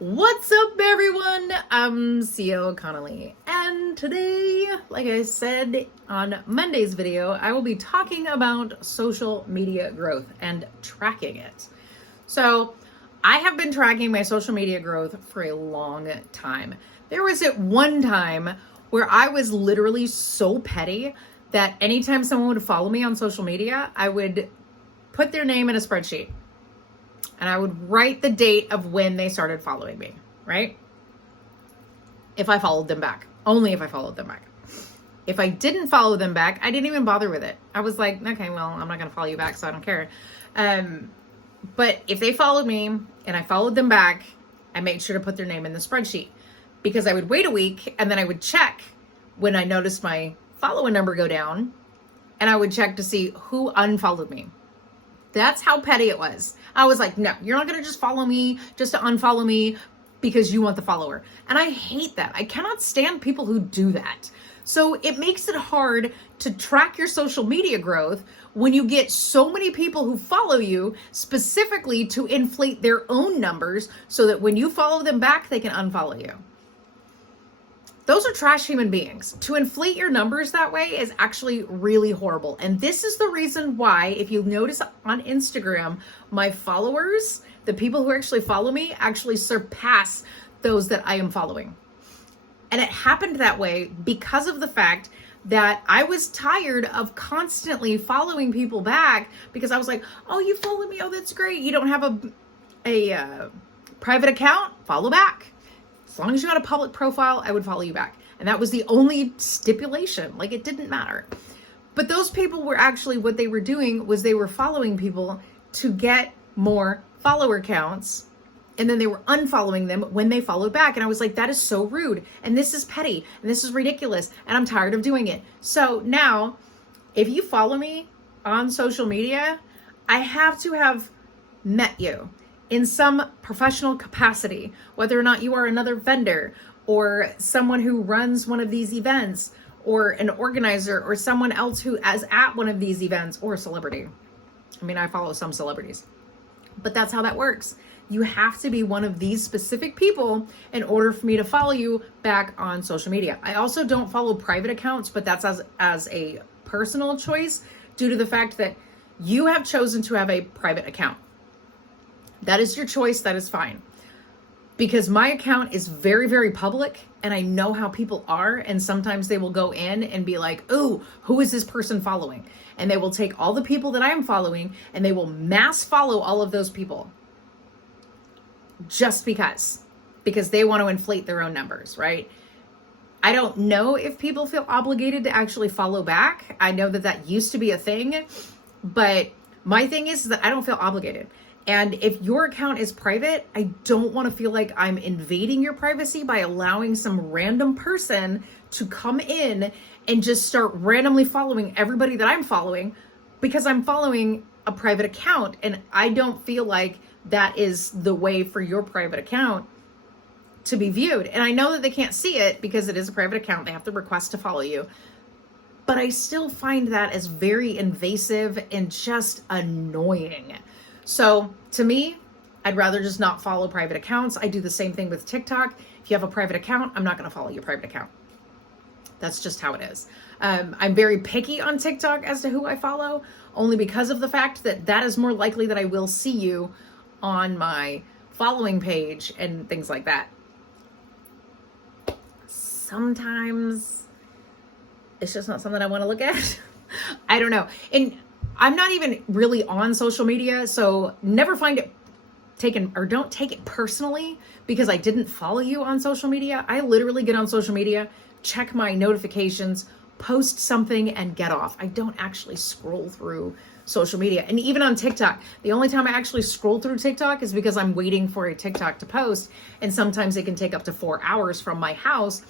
What's up, everyone? I'm CEO Connolly, and today, like I said on Monday's video, I will be talking about social media growth and tracking it. So, I have been tracking my social media growth for a long time. There was at one time where I was literally so petty that anytime someone would follow me on social media, I would put their name in a spreadsheet. And I would write the date of when they started following me, right? If I followed them back. Only if I followed them back. If I didn't follow them back, I didn't even bother with it. I was like, okay, well, I'm not going to follow you back, so I don't care. But if they followed me and I followed them back, I made sure to put their name in the spreadsheet. Because I would wait a week and then I would check when I noticed my follower number go down. And I would check to see who unfollowed me. That's how petty it was. I was like, no, you're not going to just follow me just to unfollow me because you want the follower. And I hate that. I cannot stand people who do that. So it makes it hard to track your social media growth when you get so many people who follow you specifically to inflate their own numbers so that when you follow them back, they can unfollow you. Those are trash human beings. To inflate your numbers that way is actually really horrible. And this is the reason why, if you notice on Instagram, my followers, the people who actually follow me, actually surpass those that I am following. And it happened that way because of the fact that I was tired of constantly following people back because I was like, oh, you follow me. Oh, that's great. You don't have a private account? Follow back. As long as you had a public profile, I would follow you back. And that was the only stipulation. Like, it didn't matter. But those people were actually, what they were doing was they were following people to get more follower counts. And then they were unfollowing them when they followed back. And I was like, that is so rude. And this is petty. And this is ridiculous. And I'm tired of doing it. So now, if you follow me on social media, I have to have met you in some professional capacity, whether or not you are another vendor or someone who runs one of these events or an organizer or someone else who is at one of these events or a celebrity. I mean, I follow some celebrities, but that's how that works. You have to be one of these specific people in order for me to follow you back on social media. I also don't follow private accounts, but that's as a personal choice due to the fact that you have chosen to have a private account. That is your choice. That is fine. Because my account is very, very public and I know how people are. And sometimes they will go in and be like, oh, who is this person following? And they will take all the people that I am following and they will mass follow all of those people. Just because they want to inflate their own numbers, right? I don't know if people feel obligated to actually follow back. I know that used to be a thing, but my thing is that I don't feel obligated. And if your account is private, I don't want to feel like I'm invading your privacy by allowing some random person to come in and just start randomly following everybody that I'm following because I'm following a private account. And I don't feel like that is the way for your private account to be viewed. And I know that they can't see it because it is a private account. They have to request to follow you. But I still find that as very invasive and just annoying. So to me, I'd rather just not follow private accounts. I do the same thing with TikTok. If you have a private account, I'm not going to follow your private account. That's just how it is. I'm very picky on TikTok as to who I follow, only because of the fact that that is more likely that I will see you on my following page and things like that. Sometimes it's just not something I want to look at. I don't know. And I'm not even really on social media, so never find it taken or don't take it personally because I didn't follow you on social media. I literally get on social media, check my notifications, post something and get off. I don't actually scroll through social media. And even on TikTok, the only time I actually scroll through TikTok is because I'm waiting for a TikTok to post. And sometimes it can take up to 4 hours from my house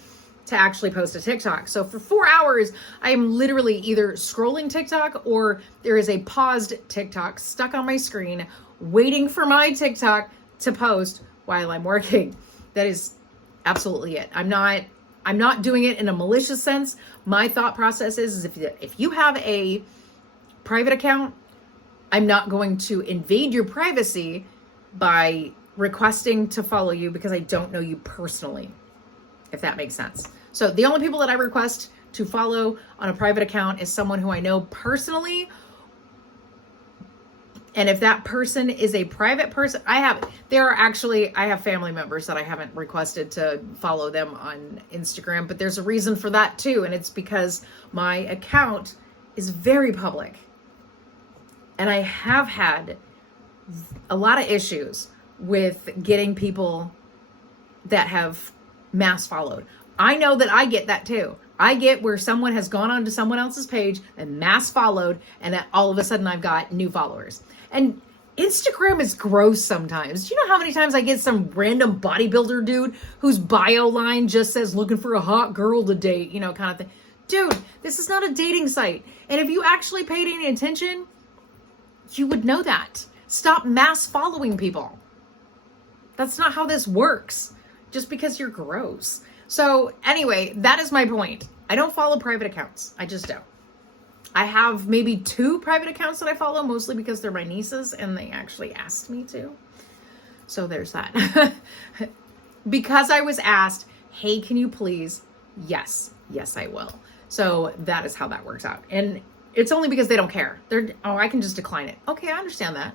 to actually post a TikTok. So for 4 hours, I am literally either scrolling TikTok or there is a paused TikTok stuck on my screen waiting for my TikTok to post while I'm working. That is absolutely it. I'm not doing it in a malicious sense. My thought process is if you have a private account, I'm not going to invade your privacy by requesting to follow you because I don't know you personally, if that makes sense. So the only people that I request to follow on a private account is someone who I know personally. And if that person is a private person, I have family members that I haven't requested to follow them on Instagram, but there's a reason for that too. And it's because my account is very public. And I have had a lot of issues with getting people that have mass followed. I know that I get that too. I get where someone has gone onto someone else's page and mass followed, and that all of a sudden I've got new followers. And Instagram is gross sometimes. Do you know how many times I get some random bodybuilder dude whose bio line just says looking for a hot girl to date, kind of thing. Dude, this is not a dating site. And if you actually paid any attention, you would know that. Stop mass following people. That's not how this works. Just because you're gross. So anyway, that is my point. I don't follow private accounts. I just don't. I have maybe 2 private accounts that I follow, mostly because they're my nieces and they actually asked me to. So there's that. Because I was asked, hey, can you please? Yes, I will. So that is how that works out. And it's only because they don't care. I can just decline it. Okay, I understand that.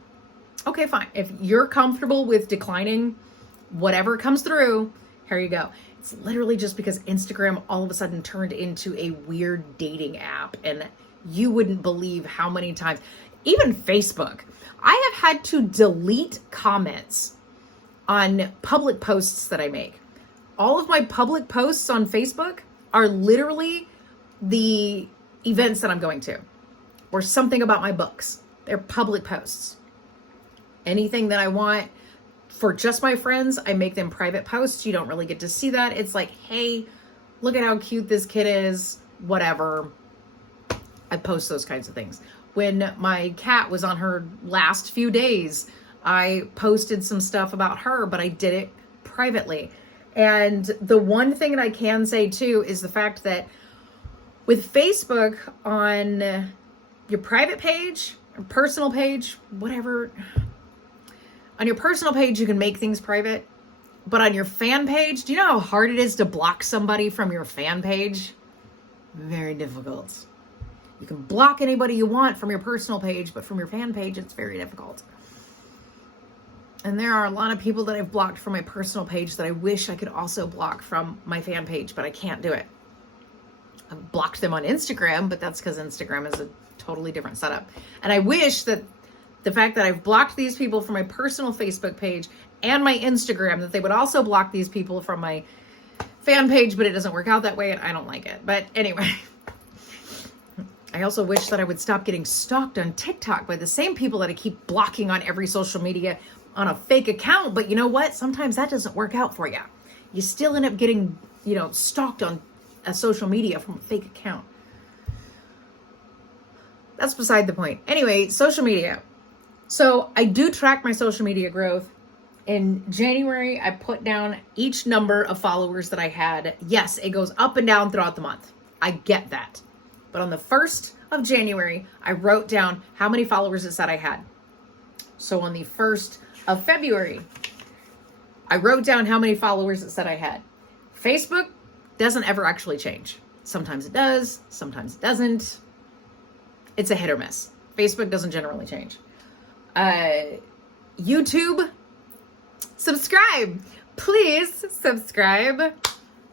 Okay, fine. If you're comfortable with declining whatever comes through, here you go. It's literally just because Instagram all of a sudden turned into a weird dating app, and you wouldn't believe how many times, even Facebook, I have had to delete comments on public posts that I make. All of my public posts on Facebook are literally the events that I'm going to, or something about my books. They're public posts. Anything that I want for just my friends, I make them private posts. You don't really get to see that. It's like, hey, look at how cute this kid is, whatever. I post those kinds of things. When my cat was on her last few days, I posted some stuff about her, but I did it privately. And the one thing that I can say too is the fact that with Facebook, on your private page, or personal page, whatever, on your personal page, you can make things private. But on your fan page, do you know how hard it is to block somebody from your fan page? Very difficult. You can block anybody you want from your personal page, but from your fan page, it's very difficult. And there are a lot of people that I've blocked from my personal page that I wish I could also block from my fan page, but I can't do it. I've blocked them on Instagram, but that's because Instagram is a totally different setup. And I wish that the fact that I've blocked these people from my personal Facebook page and my Instagram, that they would also block these people from my fan page, but it doesn't work out that way and I don't like it. But anyway, I also wish that I would stop getting stalked on TikTok by the same people that I keep blocking on every social media on a fake account. But you know what? Sometimes that doesn't work out for you. You still end up getting, stalked on a social media from a fake account. That's beside the point. Anyway, social media. So I do track my social media growth. In January, I put down each number of followers that I had. Yes, it goes up and down throughout the month. I get that. But on the 1st of January, I wrote down how many followers it said I had. So on the 1st of February, I wrote down how many followers it said I had. Facebook doesn't ever actually change. Sometimes it does, sometimes it doesn't. It's a hit or miss. Facebook doesn't generally change. YouTube, subscribe. Please subscribe.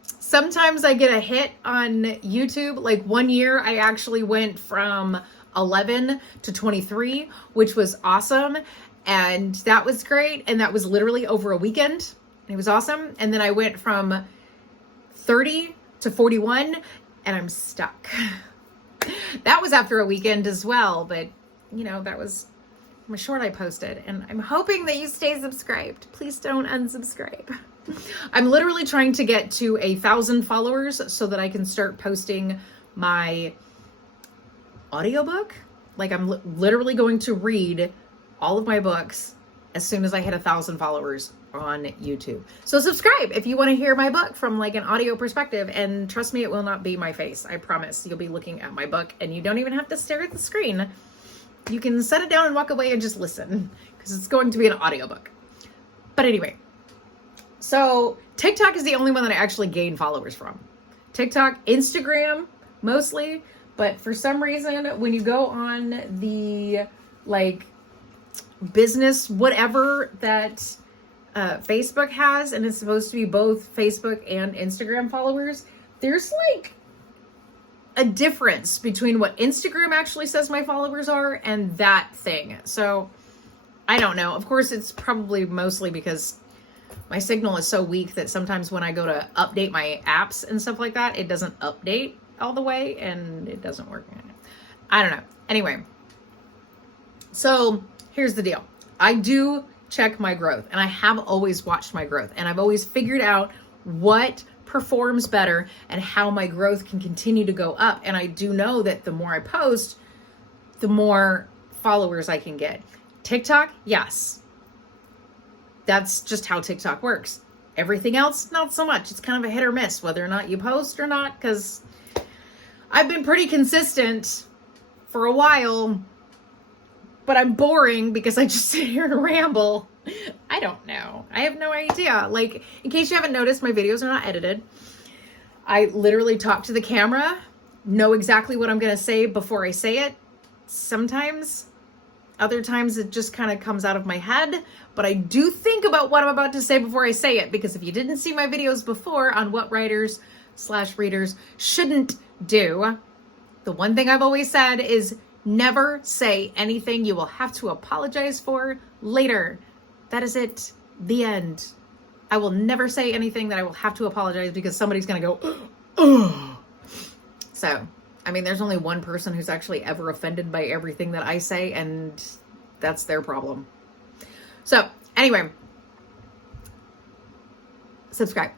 Sometimes I get a hit on YouTube. Like one year, I actually went from 11 to 23, which was awesome. And that was great. And that was literally over a weekend. It was awesome. And then I went from 30 to 41 and I'm stuck. That was after a weekend as well. But, that was a short I posted. And I'm hoping that you stay subscribed. Please don't unsubscribe. I'm literally trying to get to 1,000 followers so that I can start posting my audiobook. Like I'm literally going to read all of my books as soon as I hit 1,000 followers on YouTube. So subscribe if you want to hear my book from like an audio perspective, and trust me, it will not be my face. I promise. You'll be looking at my book and you don't even have to stare at the screen. You can set it down and walk away and just listen because it's going to be an audiobook. But anyway, so TikTok is the only one that I actually gain followers from. TikTok, Instagram, mostly. But for some reason, when you go on the like business, whatever that Facebook has, and it's supposed to be both Facebook and Instagram followers, there's like a difference between what Instagram actually says my followers are and that thing. So I don't know. Of course, it's probably mostly because my signal is so weak that sometimes when I go to update my apps and stuff like that, it doesn't update all the way and it doesn't work. I don't know. Anyway, so here's the deal. I do check my growth, and I have always watched my growth, and I've always figured out what performs better and how my growth can continue to go up. And I do know that the more I post, the more followers I can get. TikTok, yes. That's just how TikTok works. Everything else, not so much. It's kind of a hit or miss, whether or not you post or not, because I've been pretty consistent for a while, but I'm boring because I just sit here and ramble. I don't know. I have no idea. Like, in case you haven't noticed, my videos are not edited. I literally talk to the camera, know exactly what I'm going to say before I say it. Sometimes, other times it just kind of comes out of my head, but I do think about what I'm about to say before I say it, because if you didn't see my videos before on what writers/readers shouldn't do, the one thing I've always said is never say anything you will have to apologize for later. That is it. The end. I will never say anything that I will have to apologize because somebody's going to go, oh. So, I mean, there's only one person who's actually ever offended by everything that I say, and that's their problem. So, anyway, subscribe.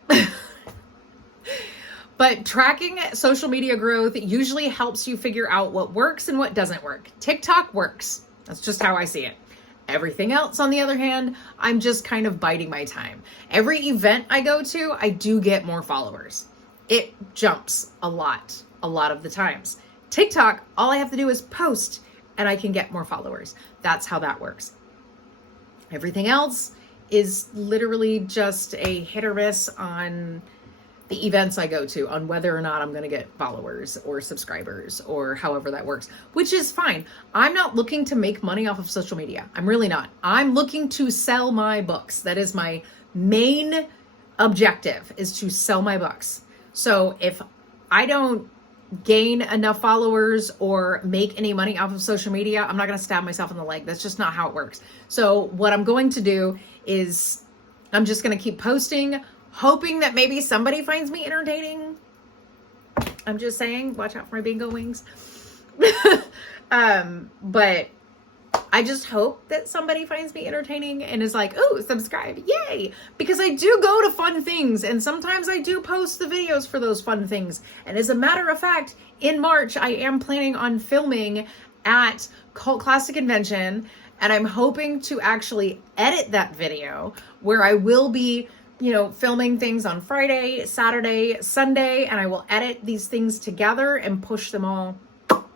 But tracking social media growth usually helps you figure out what works and what doesn't work. TikTok works. That's just how I see it. Everything else, on the other hand, I'm just kind of biding my time. Every event I go to, I do get more followers. It jumps a lot of the times. TikTok, all I have to do is post and I can get more followers. That's how that works. Everything else is literally just a hit or miss on the events I go to, on whether or not I'm going to get followers or subscribers or however that works, which is fine. I'm not looking to make money off of social media. I'm really not. I'm looking to sell my books. That is my main objective, is to sell my books. So if I don't gain enough followers or make any money off of social media, I'm not going to stab myself in the leg. That's just not how it works. So what I'm going to do is I'm just going to keep posting, hoping that maybe somebody finds me entertaining. I'm just saying, watch out for my bingo wings. But I just hope that somebody finds me entertaining and is like, oh, subscribe, yay. Because I do go to fun things, and sometimes I do post the videos for those fun things. And as a matter of fact, in March, I am planning on filming at Cult Classic Convention, and I'm hoping to actually edit that video where I will be, filming things on Friday, Saturday, Sunday, and I will edit these things together and push them all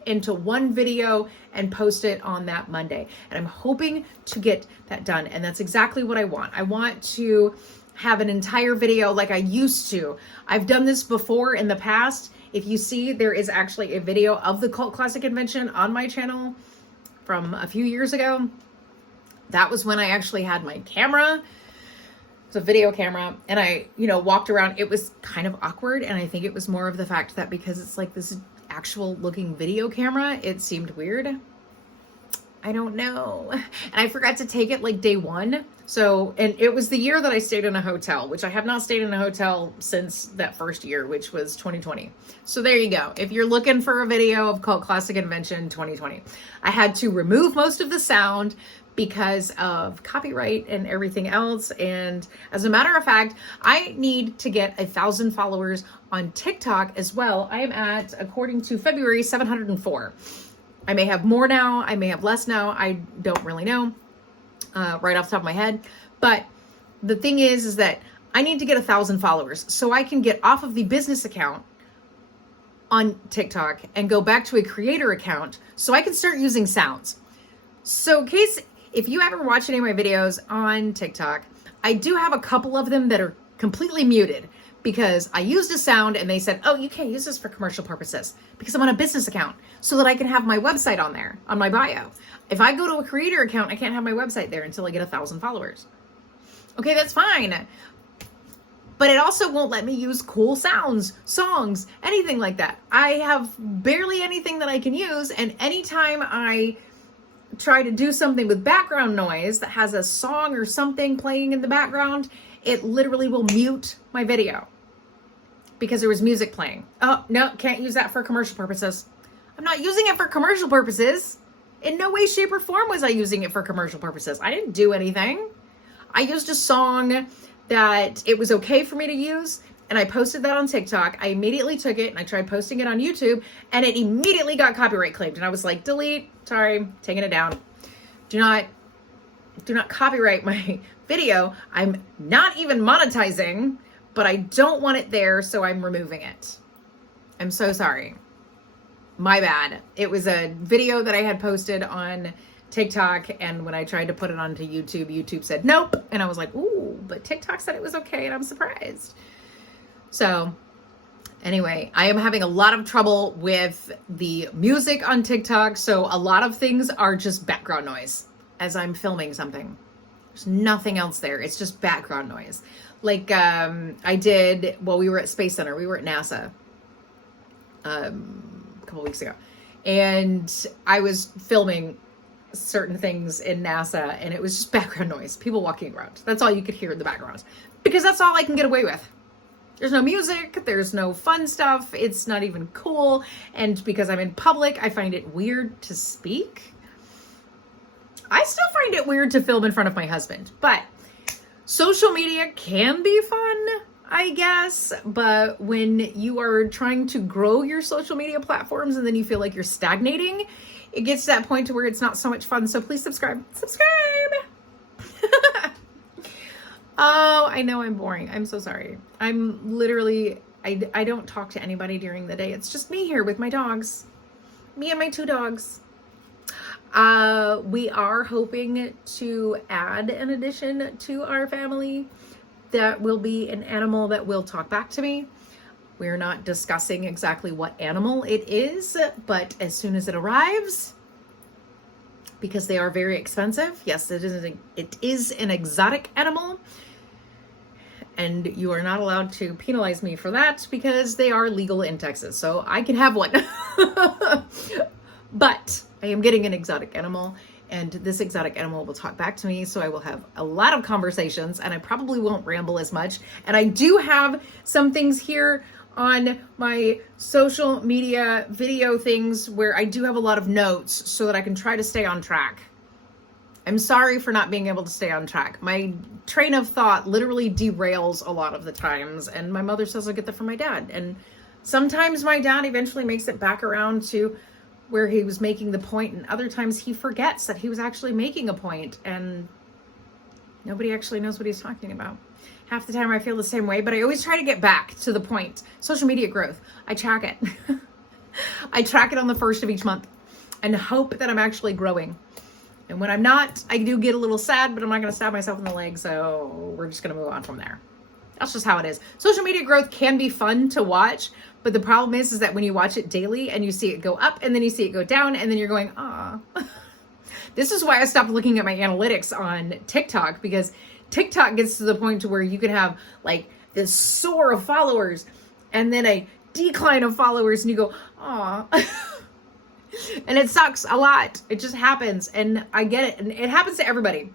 into one video and post it on that Monday. And I'm hoping to get that done. And that's exactly what I want. I want to have an entire video like I used to. I've done this before in the past. If you see, there is actually a video of the Cult Classic Convention on my channel from a few years ago. That was when I actually had my camera. It's a video camera, and I, walked around. It was kind of awkward, and I think it was more of the fact that because it's like this actual looking video camera, it seemed weird. I don't know. And I forgot to take it like day one. So, and it was the year that I stayed in a hotel, which I have not stayed in a hotel since that first year, which was 2020. So there you go. If you're looking for a video of Cult Classic Convention 2020, I had to remove most of the sound because of copyright and everything else. And as a matter of fact, I need to get 1,000 followers on TikTok as well. I am at, according to February, 704. I may have more now. I may have less now. I don't really know right off the top of my head. But the thing is that I need to get 1,000 followers so I can get off of the business account on TikTok and go back to a creator account so I can start using sounds. So in case, if you ever watch any of my videos on TikTok, I do have a couple of them that are completely muted because I used a sound and they said, oh, you can't use this for commercial purposes because I'm on a business account so that I can have my website on there, on my bio. If I go to a creator account, I can't have my website there until I get 1,000 followers. Okay, that's fine. But it also won't let me use cool sounds, songs, anything like that. I have barely anything that I can use. And anytime I try to do something with background noise that has a song or something playing in the background, it literally will mute my video because there was music playing. Oh, no, can't use that for commercial purposes. I'm not using it for commercial purposes. In no way, shape, or form was I using it for commercial purposes. I didn't do anything. I used a song that it was okay for me to use, and I posted that on TikTok. I immediately took it and I tried posting it on YouTube, and it immediately got copyright claimed. And I was like, delete, sorry, taking it down. Do not copyright my video. I'm not even monetizing, but I don't want it there, so I'm removing it. I'm so sorry. My bad. It was a video that I had posted on TikTok, and when I tried to put it onto YouTube, YouTube said nope, and I was like, ooh, but TikTok said it was okay, and I'm surprised. So anyway, I am having a lot of trouble with the music on TikTok, so a lot of things are just background noise as I'm filming something. There's nothing else there. It's just background noise. Like I did while we were at Space Center. We were at NASA a couple weeks ago, and I was filming certain things in NASA, and it was just background noise, people walking around. That's all you could hear in the background because that's all I can get away with. There's no music, there's no fun stuff, it's not even cool, and because I'm in public, I find it weird to speak. I still find it weird to film in front of my husband, but social media can be fun, I guess, but when you are trying to grow your social media platforms and then you feel like you're stagnating, it gets to that point to where it's not so much fun. So please subscribe. Oh, I know I'm boring. I'm so sorry. I'm literally, I don't talk to anybody during the day. It's just me here with my dogs. Me and my 2 dogs. We are hoping to add an addition to our family that will be an animal that will talk back to me. We're not discussing exactly what animal it is, but as soon as it arrives, because they are very expensive, yes, it is an exotic animal, and you are not allowed to penalize me for that because they are legal in Texas, so I can have one. But I am getting an exotic animal, and this exotic animal will talk back to me, so I will have a lot of conversations, and I probably won't ramble as much. And I do have some things here on my social media video things where I do have a lot of notes so that I can try to stay on track. I'm sorry for not being able to stay on track. My train of thought literally derails a lot of the times, and my mother says I get that from my dad. And sometimes my dad eventually makes it back around to where he was making the point, and other times he forgets that he was actually making a point, and nobody actually knows what he's talking about. Half the time I feel the same way, but I always try to get back to the point. Social media growth, I track it. I track it on the 1st of each month and hope that I'm actually growing. And when I'm not, I do get a little sad, but I'm not going to stab myself in the leg, so we're just going to move on from there. That's just how it is. Social media growth can be fun to watch, but the problem is that when you watch it daily and you see it go up and then you see it go down and then you're going, ah. This is why I stopped looking at my analytics on TikTok, because TikTok gets to the point to where you can have like this soar of followers and then a decline of followers and you go, aw. And it sucks a lot. It just happens, and I get it. And it happens to everybody.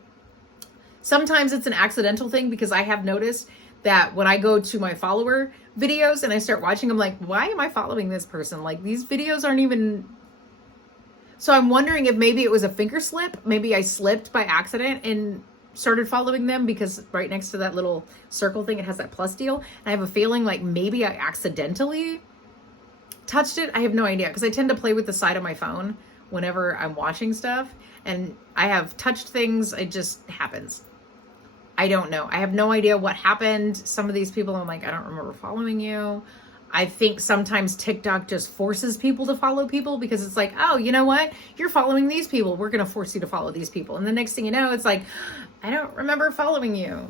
Sometimes it's an accidental thing, because I have noticed that when I go to my follower videos and I start watching, I'm like, why am I following this person? Like, these videos aren't even... So I'm wondering if maybe it was a finger slip. Maybe I slipped by accident and started following them, because right next to that little circle thing, it has that plus deal. And I have a feeling like maybe I accidentally touched it. I have no idea, because I tend to play with the side of my phone whenever I'm watching stuff, and I have touched things. It just happens. I don't know. I have no idea what happened. Some of these people, I'm like, I don't remember following you. I think sometimes TikTok just forces people to follow people, because it's like, oh, you know what? You're following these people. We're going to force you to follow these people. And the next thing you know, it's like, I don't remember following you.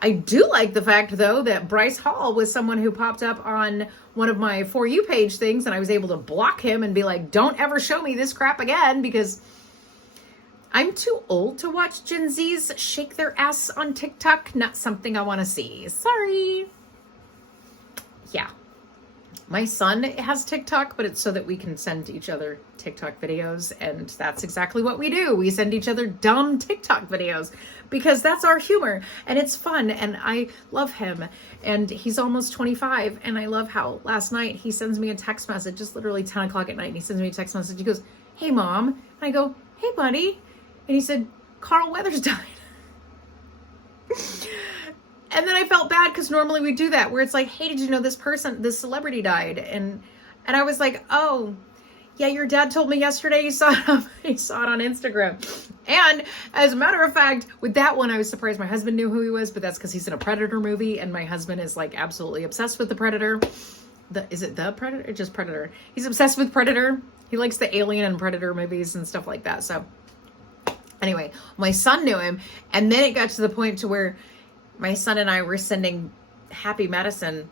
I do like the fact, though, that Bryce Hall was someone who popped up on one of my For You page things, and I was able to block him and be like, don't ever show me this crap again, because I'm too old to watch Gen Zs shake their ass on TikTok. Not something I want to see. Sorry. Yeah. My son has TikTok, but it's so that we can send each other TikTok videos, and that's exactly what we do. We send each other dumb TikTok videos because that's our humor, and it's fun, and I love him, and he's almost 25, and I love how last night he sends me a text message, just literally 10 o'clock at night, and he sends me a text message. He goes, "Hey, Mom." And I go, "Hey, buddy." And he said, "Carl Weathers died." And then I felt bad because normally we do that where it's like, "Hey, did you know this celebrity died?" And I was like, "Oh, yeah, your dad told me yesterday he saw it on Instagram." And as a matter of fact, with that one, I was surprised my husband knew who he was, but that's because he's in a Predator movie, and my husband is like absolutely obsessed with the Predator. Is it the Predator or just Predator? He's obsessed with Predator. He likes the Alien and Predator movies and stuff like that. So anyway, my son knew him, and then it got to the point to where my son and I were sending Happy Madison.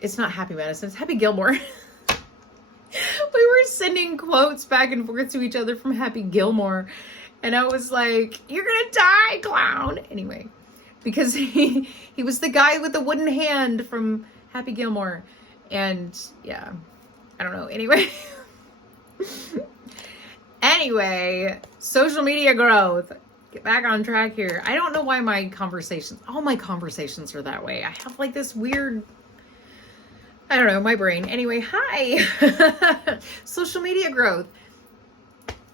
It's not Happy Madison, it's Happy Gilmore. We were sending quotes back and forth to each other from Happy Gilmore. And I was like, "You're gonna die, clown." Anyway, because he was the guy with the wooden hand from Happy Gilmore. And yeah, I don't know. Anyway, social media growth. Get back on track here. I don't know why all my conversations are that way. I have like this weird, I don't know, my brain. Anyway, hi. Social media growth.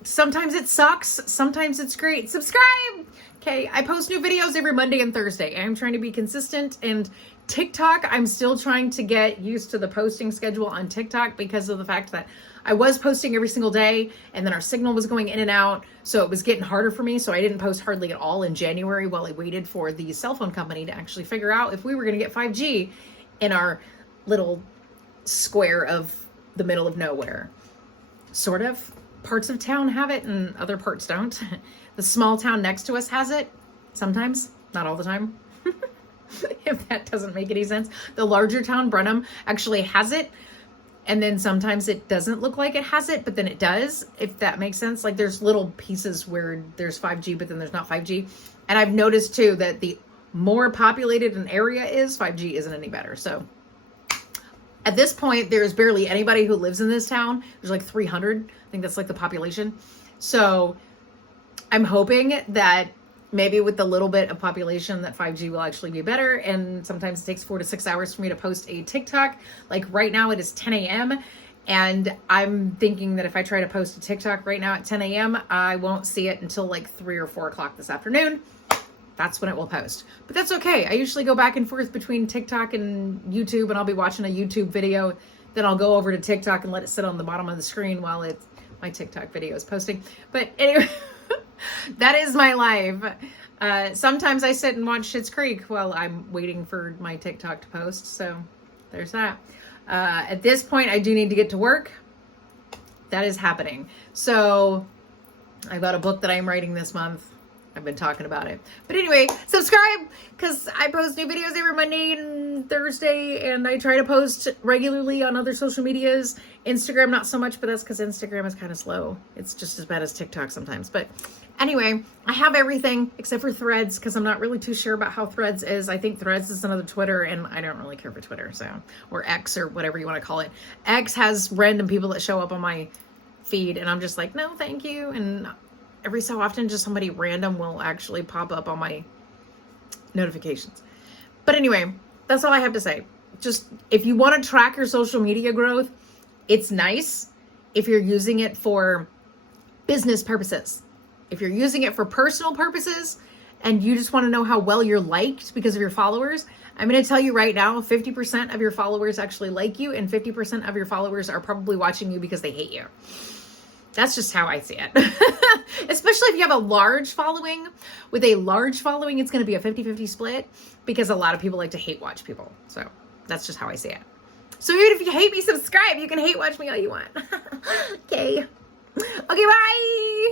Sometimes it sucks. Sometimes it's great. Subscribe. Okay. I post new videos every Monday and Thursday. I'm trying to be consistent, and TikTok, I'm still trying to get used to the posting schedule on TikTok because of the fact that I was posting every single day, and then our signal was going in and out, so it was getting harder for me. So I didn't post hardly at all in January while I waited for the cell phone company to actually figure out if we were going to get 5G in our little square of the middle of nowhere. Sort of. Parts of town have it and other parts don't. The small town next to us has it. Sometimes, not all the time. If that doesn't make any sense. The larger town, Brenham, actually has it. And then sometimes it doesn't look like it has it, but then it does, if that makes sense. Like there's little pieces where there's 5G, but then there's not 5G. And I've noticed too that the more populated an area is, 5G isn't any better. So at this point, there's barely anybody who lives in this town. There's like 300. I think that's like the population. So I'm hoping that maybe with the little bit of population that 5G will actually be better. And sometimes it takes 4 to 6 hours for me to post a TikTok. Like right now it is 10 a.m. And I'm thinking that if I try to post a TikTok right now at 10 a.m., I won't see it until like 3 or 4 o'clock this afternoon. That's when it will post. But that's okay. I usually go back and forth between TikTok and YouTube, and I'll be watching a YouTube video. Then I'll go over to TikTok and let it sit on the bottom of the screen while my TikTok video is posting. But anyway, that is my life. Sometimes I sit and watch Schitt's Creek while I'm waiting for my TikTok to post. So there's that. At this point, I do need to get to work. That is happening. So I've got a book that I'm writing this month. I've been talking about it. But anyway, subscribe because I post new videos every Monday and Thursday, and I try to post regularly on other social medias. Instagram, not so much, but that's because Instagram is kind of slow. It's just as bad as TikTok sometimes. But anyway, I have everything except for Threads because I'm not really too sure about how Threads is. I think Threads is another Twitter, and I don't really care for Twitter, so, or X or whatever you want to call it. X has random people that show up on my feed, and I'm just like, no, thank you. And every so often, just somebody random will actually pop up on my notifications. But anyway, that's all I have to say. Just if you want to track your social media growth, it's nice if you're using it for business purposes. If you're using it for personal purposes and you just want to know how well you're liked because of your followers, I'm going to tell you right now, 50% of your followers actually like you, and 50% of your followers are probably watching you because they hate you. That's just how I see it. Especially if you have a large following. With a large following, it's going to be a 50-50 split because a lot of people like to hate watch people. So that's just how I see it. So even if you hate me, subscribe. You can hate watch me all you want. Okay. Okay, bye.